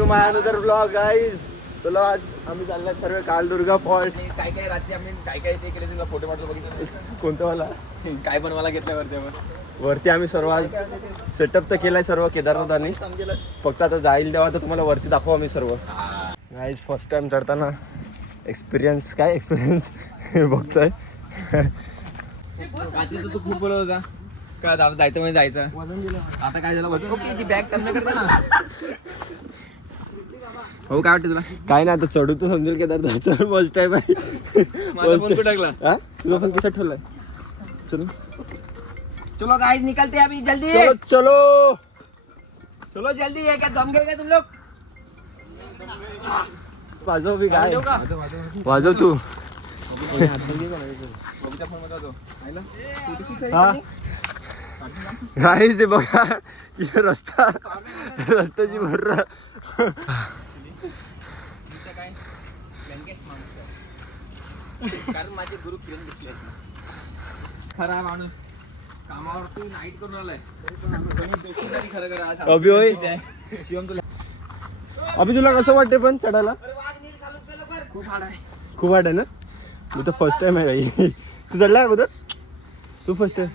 To my another blog guys. चलो आज आम्ही चाललाय सर्व कालदुर्गा फॉल्ट. काय काय रात्री आम्ही काय काय ते केले तुला फोटो पाठवतो बघितलं कोणतं मला काय पण मला घेतल्यावरती आपण वरती आम्ही सर्व आज सेटअप तर केलाय सर्व केदारनाथांनी. फक्त आता जाईल तेव्हा तर तुम्हाला वरती दाखवू आम्ही सर्व. गाईज फर्स्ट टाइम चढताना एक्सपिरियन्स काय एक्सपिरियन्स बघतोय. रात्री तू खूप बोलत होता का जायचं म्हणजे जायचं. आता काय झालं ओके ती बॅग त्यांना करते ना. हो काय वाटतं तुला. काय नाही आता चढू तर समजेल केदारनाथ फर्स्ट टाइम आहे. माझा फोन कुठे टाकला. हा तुझा फोन कसा ठेवलाय. चलो चलो गाइस निकलते हैं अभी जल्दी. चलो चलो चलो जल्दी है क्या दम गए क्या तुम लोग. वाजव भी काय वाजव तू. गाईस हे बघा रस्त्याची भर. कारण माझे गुरु किरण दिसले खरा माणूस कामावर तू नाईट करून आलाय खरं खरं अभि होय शिवम तुला अभि तुला कसं वाटते पण चढायला. खूप हाड आहे. खूप वाट आहे ना. मी तर फर्स्ट टाइम आहे काही. तू चढला अगोदर. तू फर्स्ट टाइम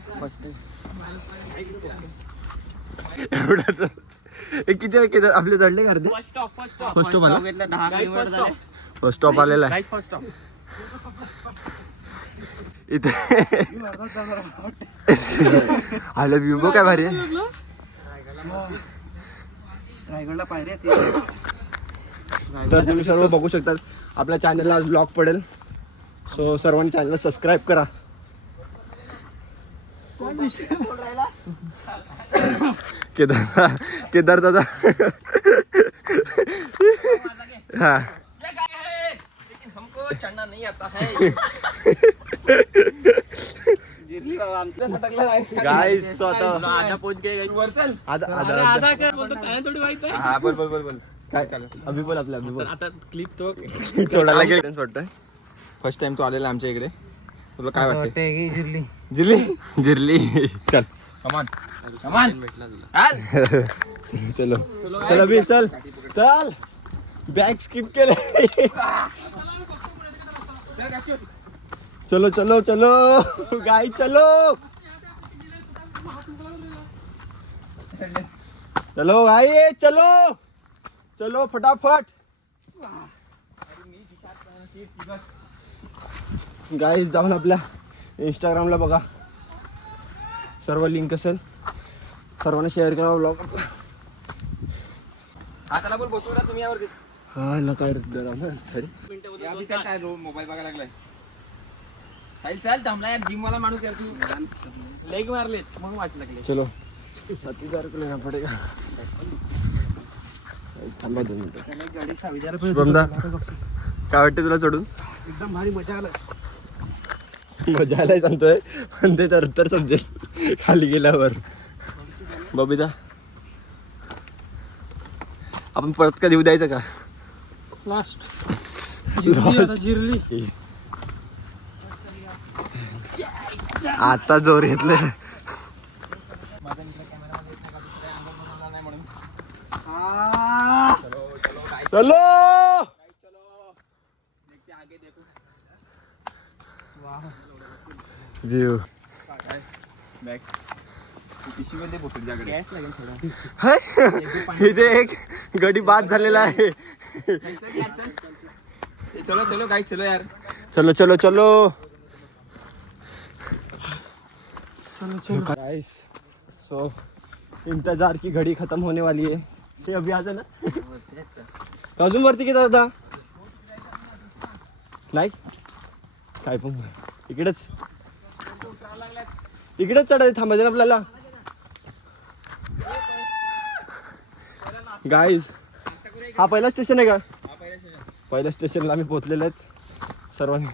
एवढा किती केदार आपले चढले का अर्धे. फर्स्ट स्टॉप फर्स्ट स्टॉप आला. 10 किलोमीटर झाले. फर्स्ट स्टॉप आलेला आहे फर्स्ट स्टॉप इथे. आलं व्ह्यू बघ काय भारी आहे. रायगडला पायऱ्या तर तुम्ही सर्व बघू शकतात. आपल्या चॅनलला आज ब्लॉग पडेल सो सर्वांनी चॅनल सबस्क्राईब करा. केदार दादा हा हमको चढ़ना नहीं आता है. जिरली बाबा आमचं सटकला आहे. गाईस आता आधा पोच गए वर चल. आधा काय बोलतो काय थोडी माहित आहे. हा बोल काय चालू अभि बोल आपल्या अभि बोल. आता क्लिप तो तोडायला गेलं वाटतंय. फर्स्ट टाइम तो आलेला आमच्या इकडे. तुला काय वाटतंय जिरली जिरली चल कमान भेटला तुला. चलो चल अभि चल चल. बॅग स्किप केले. चलो चलो चलो गाई चलो चलो गाई चलो चलो फटाफट. गाईज जाऊन आपल्या इंस्टाग्रामला बघा सर्व लिंक असेल. सर्वांना शेअर करा ब्लॉग. हाताला बोल बसू तुम्ही यावरती. हा ना काय काय मोबाईल बघायला लागलाय. चल थांबला यार जिम वाला माणूस यार तू. लेग मारले मग वाट लागले. चलो 7000 को लेना पडेगा. थांबा 2 मिनिटं. शुभमदा काय वाटते तुला चढून. एकदम भारी मजा आला. मजा आलाय सांगतोय पण ते तर समजेल खाली गेल्यावर. बबिता आपण परत कधी द्यायचं का. लास्ट जिरली आता जोर घेतले. चलो व्यू इथे एक गडी बाद झालेला आहे. चलो चलो गाइस चलो यार. चलो चलो चलो गाइस. सो इंतजार की घड़ी खत्म होने वाली है. ते अभी आज ना अजून वरती किती होता नाही काय पण इकडेच चढायचं थांबायचं ना आपल्याला. गाईज हा पहिला स्टेशन आहे का. पहिल्या स्टेशनला आम्ही पोहोचलेलो आहेत सर्वांनी.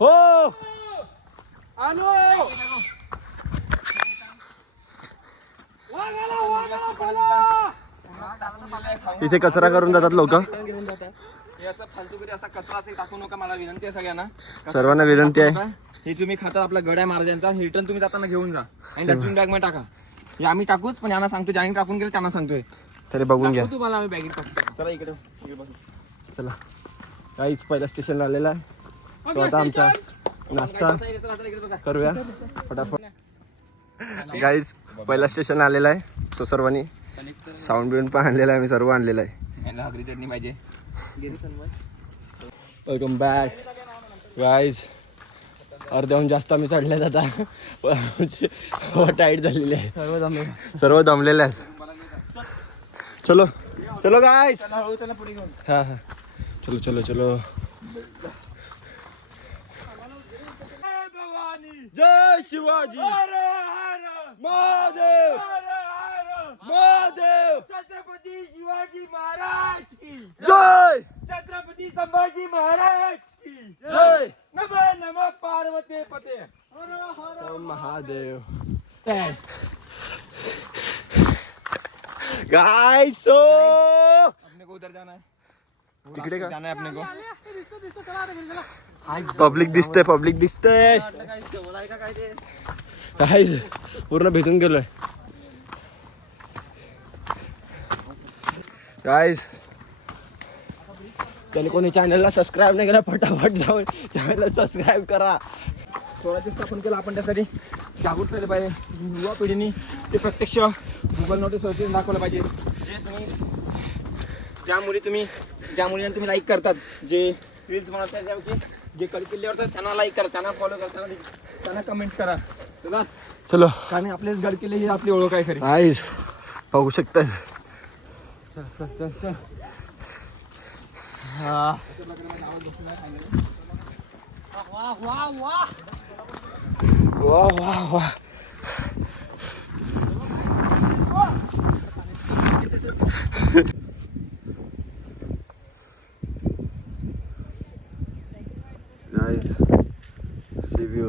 हो आलो. इथे कचरा करून जातात लोक. असं फालतूगिरी असा कचरा असेल टाकू नका. मला विनंती आहे सगळ्यांना सर्वांना विनंती आहे. हे तुम्ही खाता आपला गड्या महाराजांचा रिटर्न तुम्ही जाताना घेऊन जा आणि डस्टबिन बॅग मध्ये टाका. हे आम्ही टाकूच पण यांना सांगतो ज्यांनी टाकून गेले त्यांना सांगतोय तरी बघून घ्या. तुम्हाला आम्ही बॅगेत टाकतो. चला इकडे इकडे बस. चला काहीच पहिला स्टेशन आलेला आहे. तो आता आमचा नाश्ता करूया फटाफट. गाईज पहिला स्टेशन आलेला आहे. सो सर्वांनी साऊंड बिऊंड पण आणलेला आहे. मी सर्व आणलेलं आहे. भाकरी चटणी पाहिजे. Welcome back guys. अर्ध्याहून जास्त आम्ही चढले आता. टाईट झालेले आहे. सर्व दमलेले आहेत. चलो चलो गाईज. चला पुढे घेऊन. हा हा चलो चलो चलो. जय शिवाजी. महादेव महादेव. छत्रपती शिवाजी महाराज की जय. छत्रपती संभाजी महाराज की जय. नमः नमः पार्वती पते. महादेव. गाइस सो अपने को उधर जाना है. तिकडे का जाना है अपने को. पब्लिक दिसते पब्लिक दिसते. गाइस पूर्ण भिजून गेलोय. गाइस त्याने कोणी चॅनलला सबस्क्राईब नाही केला फटाफट जाऊन चॅनलला सबस्क्राईब करा. स्वराज्य स्थापन केलं आपण त्यासाठी जागृत केलं पाहिजे. युवा पिढीने ते प्रत्यक्ष गुगल नोटीसवरती दाखवलं पाहिजे. जे तुम्ही ज्या मुलींना तुम्ही लाईक करतात, जे रील्स बनवतात त्यावरती जे गडकिल्ल्यावर तर त्यांना लाईक करा, त्यांना फॉलो करा, त्यांना कमेंट्स करा. चला चलो. कारण आपले गडकिल्ले ही आपली ओळख आहे खरी. गाइस बघू शकता. चल चल चल चल. हा वाह वाह वाह वाह वाह वाह. Guys, see view.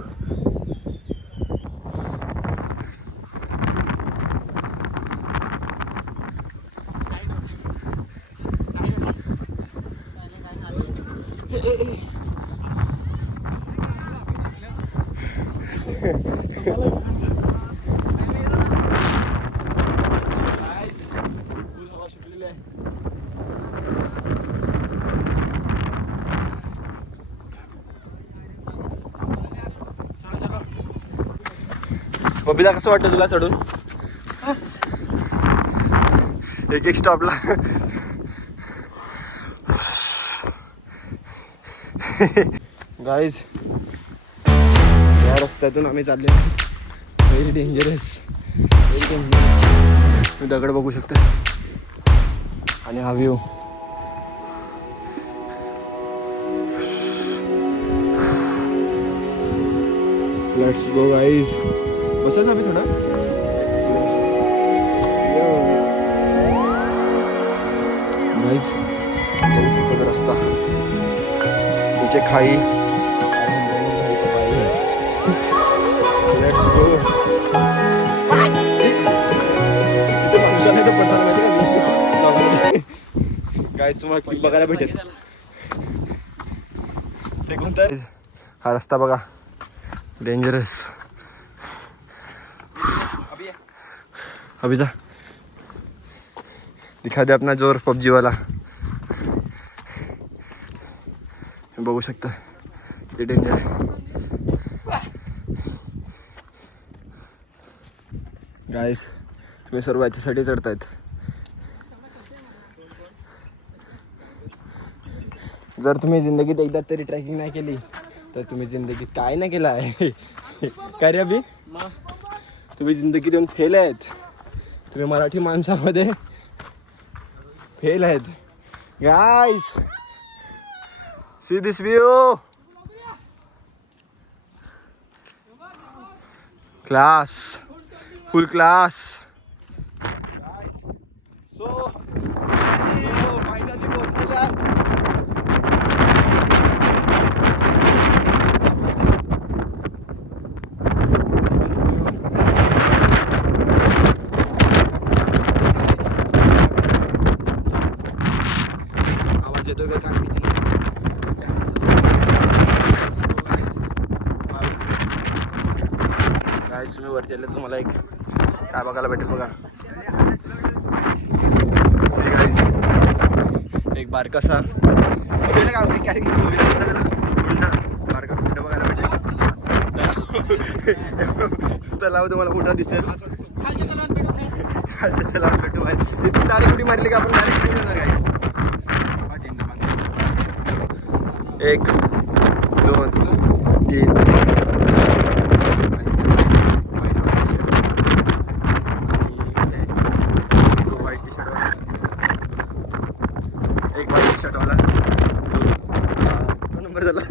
Guys, full हवा सुटलेली आहे. चलो चलो. बबीला कसं वाटतं तुला चढून? एक एक स्टॉपला. गाईज या रस्त्यातून आम्ही चालले. Very dangerous very dangerous. तुम्ही दगड बघू शकता आणि हा व्ह्यू. Let's go guys. बसायचं आम्ही थोडं. गाईज बघू शकता तो रस्ता. नीचे खाई. Let's go. तिथे फंक्शन आहे तर पडताना माहिती का गाईज तुम्हाला क्लिप बघायला भेटेल. ते कोणतं हा रस्ता बघा. डेंजरस. अभी जा दिखा दे अपना जोर पबजी वाला. बघू शकता किती डेंजर आहे. गाईस तुम्ही सर्व याच्यासाठी चढतायत. जर तुम्ही जिंदगीत एकदा तरी ट्रॅकिंग नाही केली तर तुम्ही जिंदगीत काय नाही केलं आहे. काय रे अभि? तुम्ही जिंदगीत येऊन फेल आहेत. तुम्ही मराठी माणसामध्ये फेल आहेत. गाईस see this view. Class full class. So finally पोहोचलेल्यात. आवाज येतो का काय माहिती नाही. गाईस तुम्ही वरती आले तुम्हाला एक काय बघायला भेटेल बघा. सी गाइस एक बारकासा बघायला काय होते काय उंडा बारका कुंड बघायला भेटेल तलाव तुम्हाला मोठा दिसेल खालच्या तलावात भेटू भाई इथून डायरेक्ट उडी मारली की आपण डायरेक्ट खाली जाणार गाइस 1 2 3 व्हाईट टी शर्ट वाला एक व्हाईट टी शर्ट वाला 2 नंबर झाला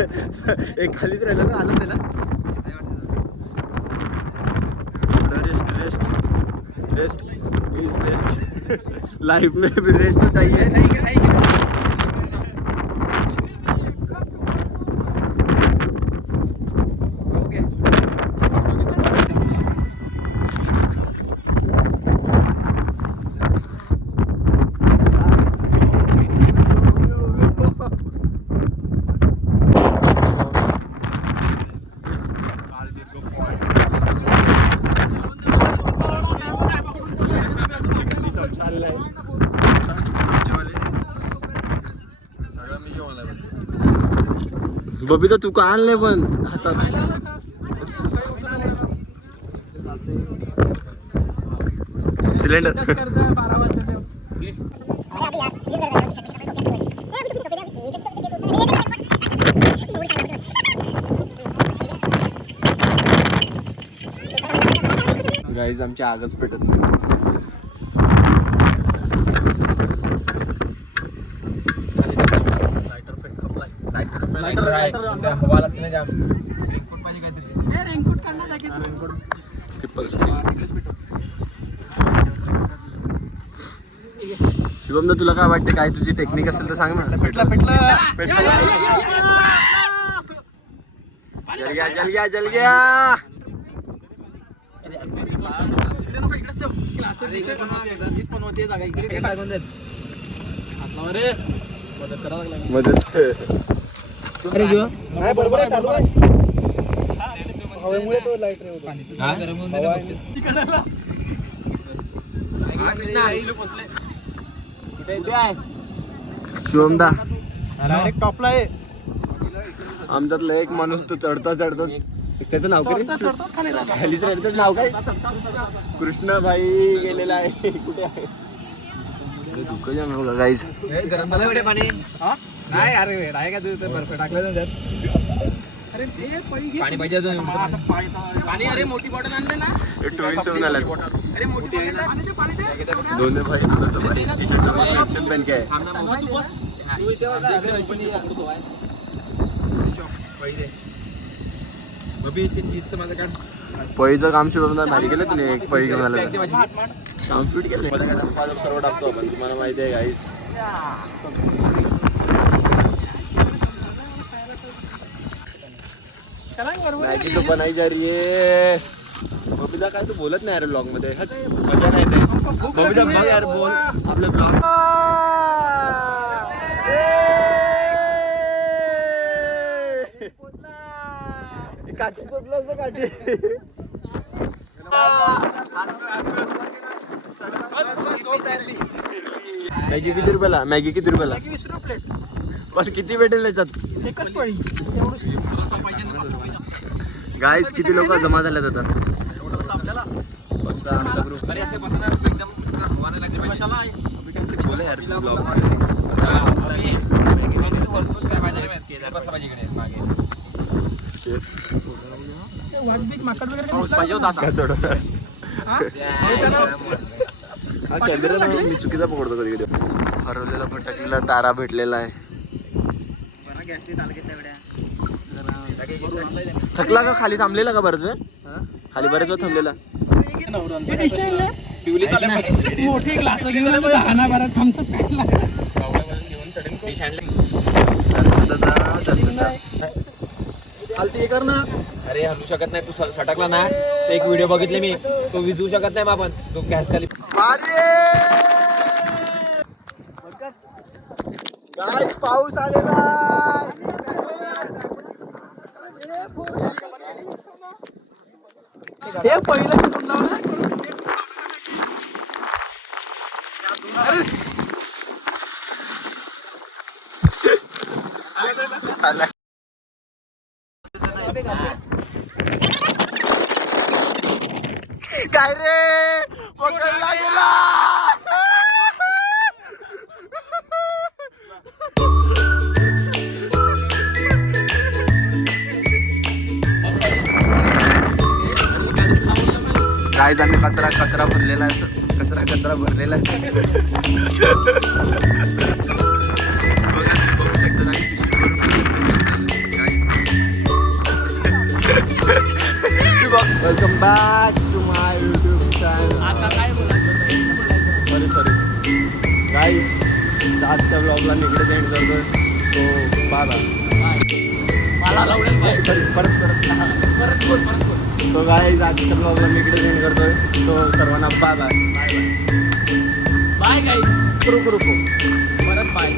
एक खालीच राहिला ना आलं त्याला रेस्ट इज बेस्ट लाइफ में भी रेस्ट तो चाहिए बबीता तू का आणले पण हातात सिलेंडर गाईज आमची आगच पेटत नाही हवा लागते ना जाम रेनकोट पाहिजे काहीतरी रेनकोट काढणार शुभम तुला काय वाटते काय तुझी टेक्निक असेल तर सांग ना पेटला जल गया मदत नाही बरोबर आहे चालू आहे हवेमुळे तो लाईट शुभमदा डायरेक्ट टॉपला आहे आमच्यातला एक माणूस तो चढता त्याचं नाव काय खाली चढताच नाव काय कृष्ण भाई गेलेला आहे कुठे आहे धुकं जाम होगा गाईज गरम झालं बेटे पाणी नाही अरे वेळ आहे का तू बर्फ टाकलं त्यात पाणी पाहिजे पाणी अरे मोठी बॉटल आणले ना टोईन सेवन आला अरे मोठी दोन्ही भाई टी-शर्ट पहन के आहे पळीचं काम शुभमदा भारी केलं तुम्ही एक पळी घेऊन आलं काम शूट केलं सर्व टाकतो आपण तुम्हाला माहिती आहे गाईज मॅगी तो बनाई जा रही है बबीता काय तू बोलत नाही यार ब्लॉग मध्ये मजा नाही येते बबीता बघ यार बोल आपलं ब्लॉग काठी पोचलं काठी मॅगी किती रुपयाला मॅगी किती रुपयाला 20 रुपये प्लेट पण किती भेटेल याच्यात एकच पळी गाईस किती लोक जमा झालेत आता फक्त आमचा ग्रुप बोला यार ब्लॉग मी चुकीचा पकडतो कधी कधी हरवलेला फटाकलेला तारा भेटलेला आहे थकला का खाली थांबलेला का बरंच वेळ खाली बरेच वेळ थांबलेला मोठे ग्लास घेऊन 10-12 थम्सअप खालती हे कर ना अरे हलू शकत नाही तू सटकला ना एक व्हिडिओ बघितले मी तो विजू शकत नाही आपण तो गॅस खाली गाईस पाऊस आलेला हे पहिलं काय रे पकडला गेला. काय जाणे कचरा भरलेला आहे. कचरा भरलेला आहे. Welcome back to my YouTube channel. आता काय बोलायचं सॉरी गाईज, आजच्या ब्लॉगला निकडे जॉईन करतोय तो बाबा. मला लावलं सॉरी परत बोल तो गाईज आजच्या ब्लॉगला निकडे जॉईन करतोय तो सर्वांना बाय बाय. बाय गाईस. रुको परत बाय.